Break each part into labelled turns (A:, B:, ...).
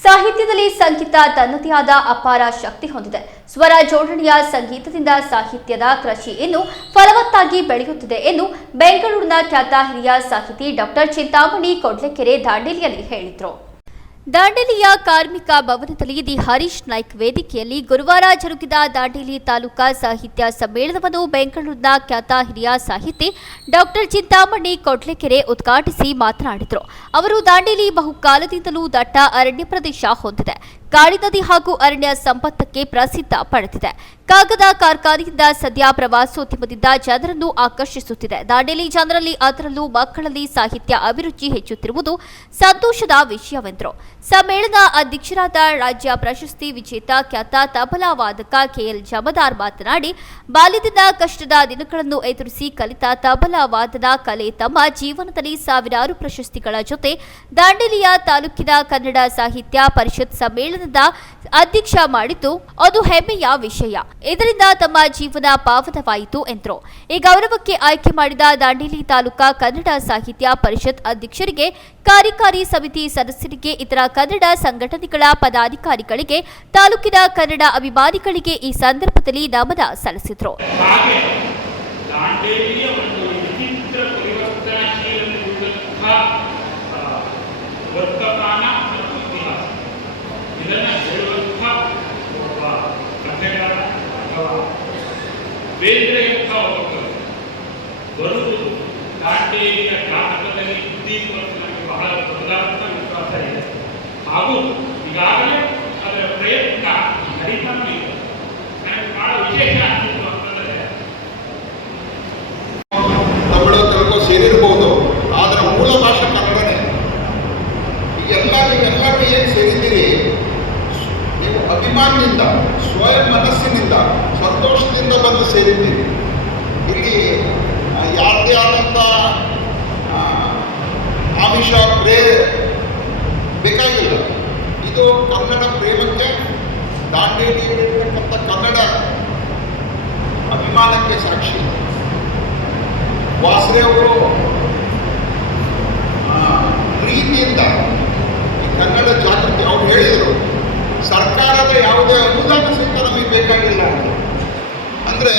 A: ಸಾಹಿತ್ಯದಲ್ಲಿ ಸಂಗೀತ ತನ್ನದೇ ಆದ ಅಪಾರ ಶಕ್ತಿ ಹೊಂದಿದೆ. ಸ್ವರ ಜೋಡಣೆಯ ಸಂಗೀತದಿಂದ ಸಾಹಿತ್ಯದ ಕೃಷಿ ಇನ್ನು ಫಲವತ್ತಾಗಿ ಬೆಳೆಯುತ್ತಿದೆ ಎಂದು ಬೆಂಗಳೂರಿನ ಖ್ಯಾತ ಹಿರಿಯ ಸಾಹಿತಿ ಡಾಕ್ಟರ್ ಚಿಂತಾಮಣಿ ಕೊಡ್ಲೆಕೆರೆ ದಾಂಡೇಲಿಯಲ್ಲಿ ಹೇಳಿದರು. ದಾಂಡೇಲಿಯ ಕಾರ್ಮಿಕ ಭವನದಲ್ಲಿ ದಿ ಹರೀಶ್ ನಾಯ್ಕ್ ವೇದಿಕೆಯಲ್ಲಿ ಗುರುವಾರ ಜರುಗಿದ ದಾಂಡೇಲಿ ತಾಲೂಕಾ ಸಾಹಿತ್ಯ ಸಮ್ಮೇಳನವನ್ನು ಬೆಂಗಳೂರಿನ ಖ್ಯಾತ ಹಿರಿಯ ಸಾಹಿತಿ ಡಾಕ್ಟರ್ ಚಿಂತಾಮಣಿ ಕೊಟ್ಲೆಕೆರೆ ಉದ್ಘಾಟಿಸಿ ಮಾತನಾಡಿದರು. ಅವರು ದಾಂಡೇಲಿ ಬಹುಕಾಲದಿಂದಲೂ ದಟ್ಟ ಅರಣ್ಯ ಪ್ರದೇಶ ಹೊಂದಿದೆ. ಕಾಳಿ ನದಿ ಹಾಗೂ ಅರಣ್ಯ ಸಂಪತ್ತಕ್ಕೆ ಪ್ರಸಿದ್ಧ ಪಡೆದಿದೆ. ಕಾಗದ ಕಾರ್ಖಾನೆಯಿಂದ ಸದ್ಯ ಪ್ರವಾಸೋದ್ಯಮದಿಂದ ಜನರನ್ನು ಆಕರ್ಷಿಸುತ್ತಿದೆ. ದಾಂಡೇಲಿ ಜನರಲ್ಲಿ ಅದರಲ್ಲೂ ಮಕ್ಕಳಲ್ಲಿ ಸಾಹಿತ್ಯ ಅಭಿರುಚಿ ಹೆಚ್ಚುತ್ತಿರುವುದು ಸಂತೋಷದ ವಿಷಯವೆಂದರು. ಸಮ್ಮೇಳನ ಅಧ್ಯಕ್ಷರಾದ ರಾಜ್ಯ ಪ್ರಶಸ್ತಿ ವಿಜೇತ ಖ್ಯಾತ ತಬಲಾ ವಾದಕ ಕೆಎಲ್ ಜಮದಾರ್ ಮಾತನಾಡಿ, ಬಾಲ್ಯದಿಂದ ಕಷ್ಟದ ದಿನಗಳನ್ನು ಎದುರಿಸಿ ಕಲಿತ ತಬಲಾ ವಾದನ ಕಲೆ ತಮ್ಮ ಜೀವನದಲ್ಲಿ ಸಾವಿರಾರು ಪ್ರಶಸ್ತಿಗಳ ಜೊತೆ ದಾಂಡೇಲಿಯ ತಾಲೂಕಿನ ಕನ್ನಡ ಸಾಹಿತ್ಯ ಪರಿಷತ್ ಸಮ್ಮೇಳನದ ಅಧ್ಯಕ್ಷ ಮಾಡಿದ್ದು ಅದು ಹೆಮ್ಮೆಯ ವಿಷಯ. ಇದರಿಂದ ತಮ್ಮ ಜೀವನ ಪಾವನವಾಯಿತು ಎಂದರು. ಈ ಗೌರವಕ್ಕೆ ಆಯ್ಕೆ ಮಾಡಿದ ದಾಂಡೇಲಿ ತಾಲೂಕಾ ಕನ್ನಡ ಸಾಹಿತ್ಯ ಪರಿಷತ್ ಅಧ್ಯಕ್ಷರಿಗೆ, ಕಾರ್ಯಕಾರಿ ಸಮಿತಿ ಸದಸ್ಯರಿಗೆ, ಇತರ ಕನ್ನಡ ಸಂಘಟನೆಗಳ ಪದಾಧಿಕಾರಿಗಳಿಗೆ, ತಾಲೂಕಿನ ಕನ್ನಡ ಅಭಿಮಾನಿಗಳಿಗೆ ಈ ಸಂದರ್ಭದಲ್ಲಿ ನಮನ ಸಲ್ಲಿಸಿದರು.
B: ಒಬ್ಬ ಕವಿ ಬರುವುದು ದಾಂಡೇಲಿಯ ಅಂತ ನನಗೆ ಬಹಳ ದೊಡ್ಡದಾದಂಥ ವಿಶ್ವಾಸ ಇದೆ ಹಾಗೂ ಈಗಾಗಲೇ ಅದರ ಪ್ರಯತ್ನ ನಡೀತಾನೂ ಇದೆ ನನಗೆ ಬಹಳ ವಿಶೇಷ
C: ಸಂತೋಷದಿಂದ ಸೇರಿದ್ದೀವಿ ಇಲ್ಲಿ ಯಾರದೇ ಆದಂಥ ಆಮಿಷ ಪ್ರೇರೆ ಬೇಕಾಗಿಲ್ಲ. ಇದು ಕನ್ನಡ ಪ್ರೇಮಕ್ಕೆ ದಾಂಡೇಲಿಯಲ್ಲಿರ್ತಕ್ಕಂಥ ಕನ್ನಡ ಅಭಿಮಾನಕ್ಕೆ ಸಾಕ್ಷಿ. ವಾಸರೆ ಅವರು ಆ, ಪ್ರೀತಿಯಿಂದ ಈ ಕನ್ನಡ ಜಾಗೃತಿ ಅವ್ರು ಹೇಳಿದರು ಸರ್ಕಾರದ ಯಾವುದೇ ಅನುದಾನ ಸಹಿತ ನಮಗೆ ಬೇಕಾಗಿಲ್ಲ ಅಂತ ಅಂದರೆ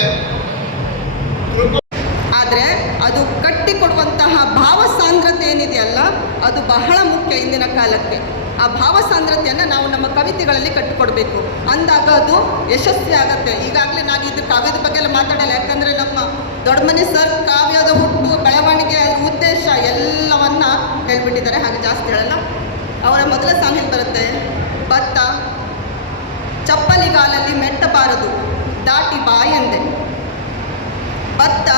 D: ಆದರೆ ಅದು ಕಟ್ಟಿಕೊಡುವಂತಹ ಭಾವ ಸಾಂದ್ರತೆ ಏನಿದೆಯಲ್ಲ ಅದು ಬಹಳ ಮುಖ್ಯ ಇಂದಿನ ಕಾಲಕ್ಕೆ. ಆ ಭಾವ ಸಾಂದ್ರತೆಯನ್ನು ನಾವು ನಮ್ಮ ಕವಿತೆಗಳಲ್ಲಿ ಕಟ್ಟಿಕೊಡ್ಬೇಕು. ಅಂದಾಗ ಅದು ಯಶಸ್ವಿ ಆಗುತ್ತೆ. ಈಗಾಗಲೇ ನಾನು ಇದು ಕಾವ್ಯದ ಬಗ್ಗೆ ಎಲ್ಲ ಮಾತಾಡಲ್ಲ, ಯಾಕಂದರೆ ನಮ್ಮ ದೊಡ್ಡಮನೆ ಸರ್ ಕಾವ್ಯದ ಹುಟ್ಟು, ಬೆಳವಣಿಗೆ ಉದ್ದೇಶ ಎಲ್ಲವನ್ನ ಹೇಳ್ಬಿಟ್ಟಿದ್ದಾರೆ. ಹಾಗೆ ಜಾಸ್ತಿ ಹೇಳಲ್ಲ. ಅವರ ಮೊದಲ ಸಾಂಗ್ ಬರುತ್ತೆ? ಭತ್ತ ಚಪ್ಪಲಿಗಾಲಲ್ಲಿ ಮೆಟ್ಟಬಾರದು, ದಾಟಿ ಬಾ ಎಂದೆ. ಭತ್ತ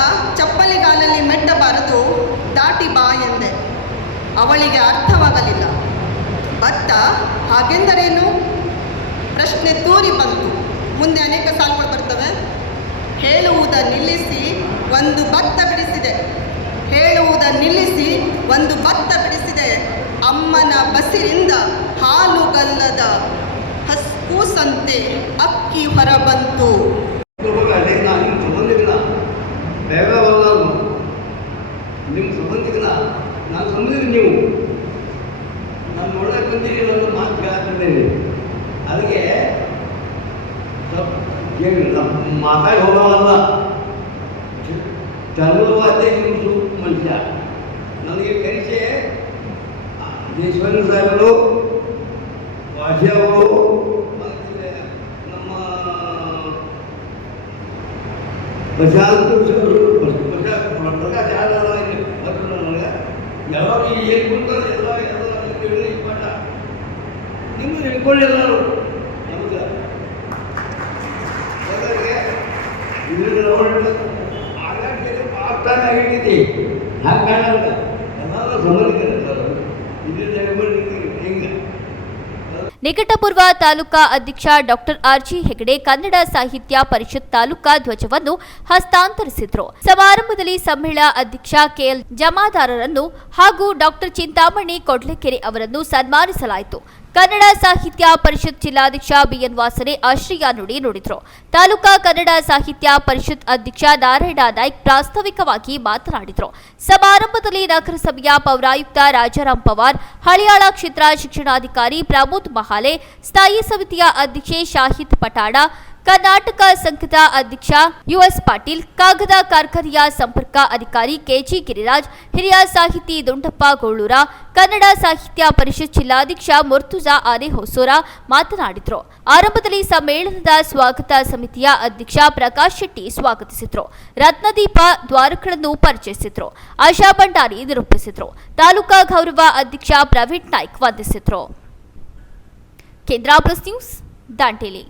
D: ಮೆಟ್ಟಬಾರದು ದಾಟಿ ಬಾ ಎಂದೆ. ಅವಳಿಗೆ ಅರ್ಥವಾಗಲಿಲ್ಲ. ಭತ್ತ ಹಾಗೆಂದರೇನು? ಪ್ರಶ್ನೆ ತೂರಿ ಬಂತು. ಮುಂದೆ ಅನೇಕ ಸಾಲುಗಳು ಬರ್ತವೆ. ಹೇಳುವುದ ನಿಲ್ಲಿಸಿ ಒಂದು ಭತ್ತ ಬಿಡಿಸಿದೆ. ಹೇಳುವುದ ನಿಲ್ಲಿಸಿ ಒಂದು ಭತ್ತ ಬಿಡಿಸಿದೆ. ಅಮ್ಮನ ಬಸಿರಿಂದ ಹಾಲುಗಲ್ಲದ ಹಸ್ಕೂಸಂತೆ ಅಕ್ಕಿ ಹೊರಬಂತು.
E: ನಿಮ್ಮ ಸಂಬಂಧಿಕನ ನಾನು ಸಂಬಂಧಿಕ ನೀವು. ನಾನು ನೋಡಕ್ಕೆ ಬಂದಿರಿ ನನ್ನ ಮಾತು ಕೇಳ್ತಿದ್ದೇನೆ ಅದಕ್ಕೆ ಮಾತಾಡಿ ಹೋಗೋವಲ್ಲ ಚಲುವಾದ್ಯ ನಿಮಿಷ ಮನುಷ್ಯ. ನನಗೆ ಕನಿಷೆ ದೇಶವನ್ನ ಸಾಹೇಬರು ವಾಜಿ ಅವರು ನಮ್ಮ ಪ್ರಶಾಂತ್ ಪ್ರಕಾಶ್ ಎಲ್ಲರೂ ಏನು ಕೊಡ್ತಾರೆ ಎಲ್ಲ ಎಲ್ಲ ಕೇಳಿ ಪಾಠ? ನಿಮ್ಗೆ ನಿಂತ್ಕೊಳ್ಳಿ ಎಲ್ಲರೂ. ಹಂಗೆ ಕಾಣಲ್ಲ
A: ನಿಕಟಪೂರ್ವ ತಾಲೂಕಾ ಅಧ್ಯಕ್ಷ ಡಾಕ್ಟರ್ ಆರ್ಜಿ ಹೆಗಡೆ ಕನ್ನಡ ಸಾಹಿತ್ಯ ಪರಿಷತ್ ತಾಲೂಕಾ ಧ್ವಜವನ್ನು ಹಸ್ತಾಂತರಿಸಿದರು. ಸಮಾರಂಭದಲ್ಲಿ ಸಮ್ಮೇಳ ಅಧ್ಯಕ್ಷ ಕೆಎಲ್ ಜಮಾದಾರರನ್ನು ಹಾಗೂ ಡಾಕ್ಟರ್ ಚಿಂತಾಮಣಿ ಕೊಡ್ಲೆಕೆರೆ ಅವರನ್ನು ಸನ್ಮಾನಿಸಲಾಯಿತು. ಕನ್ನಡ ಸಾಹಿತ್ಯ ಪರಿಷತ್ ಜಿಲ್ಲಾಧ್ಯಕ್ಷ ಬಿಎನ್ ವಾಸನೆ ಆಶ್ರಯ ನುಡಿ ನುಡಿದರು. ತಾಲೂಕಾ ಕನ್ನಡ ಸಾಹಿತ್ಯ ಪರಿಷತ್ ಅಧ್ಯಕ್ಷ ನಾರಾಯಣ ನಾಯ್ಕ್ ಪ್ರಾಸ್ತಾವಿಕವಾಗಿ ಮಾತನಾಡಿದರು. ಸಮಾರಂಭದಲ್ಲಿ ನಗರಸಭೆಯ ಪೌರಾಯುಕ್ತ ರಾಜಾರಾಮ್ ಪವಾರ್, ಹಳಿಯಾಳ ಕ್ಷೇತ್ರ ಶಿಕ್ಷಣಾಧಿಕಾರಿ ಪ್ರಮೋದ್ ಮಹಾಲೆ, ಸ್ಥಾಯಿ ಸಮಿತಿಯ ಅಧ್ಯಕ್ಷೆ ಶಾಹಿದ್ ಪಟಾಣ ಕರ್ನಾಟಕ ಸಂಘದ ಅಧ್ಯಕ್ಷ ಯುಎಸ್ ಪಾಟೀಲ್, ಕಾಗದ ಕಾರ್ಖಾನೆಯ ಸಂಪರ್ಕ ಅಧಿಕಾರಿ ಕೆಜಿ ಗಿರಿರಾಜ್, ಹಿರಿಯ ಸಾಹಿತಿ ದುಂಡಪ್ಪ ಗೋಳೂರ ಕನ್ನಡ ಸಾಹಿತ್ಯ ಪರಿಷತ್ ಜಿಲ್ಲಾಧ್ಯಕ್ಷ ಮುರ್ತುಜಾ ಆನೆ ಹೊಸೂರ ಮಾತನಾಡಿದರು. ಆರಂಭದಲ್ಲಿ ಸಮ್ಮೇಳನದ ಸ್ವಾಗತ ಸಮಿತಿಯ ಅಧ್ಯಕ್ಷ ಪ್ರಕಾಶ್ ಶೆಟ್ಟಿ ಸ್ವಾಗತಿಸಿದರು. ರತ್ನದೀಪ ದ್ವಾರಗಳನ್ನು ಪರಿಚಯಿಸಿದರು. ಆಶಾ ಭಂಡಾರಿ ನಿರೂಪಿಸಿದರು. ತಾಲೂಕಾ ಗೌರವ ಅಧ್ಯಕ್ಷ ಪ್ರವೀಣ್ ನಾಯ್ಕ್ ವಂದಿಸಿದರು. ಕೇಂದ್ರ ಪ್ಲಸ್ ನ್ಯೂಸ್ ದಾಂಡೇಲಿ.